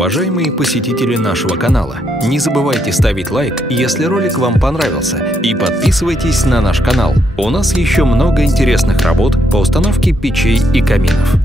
Уважаемые посетители нашего канала, не забывайте ставить лайк, если ролик вам понравился, и подписывайтесь на наш канал. У нас еще много интересных работ по установке печей и каминов.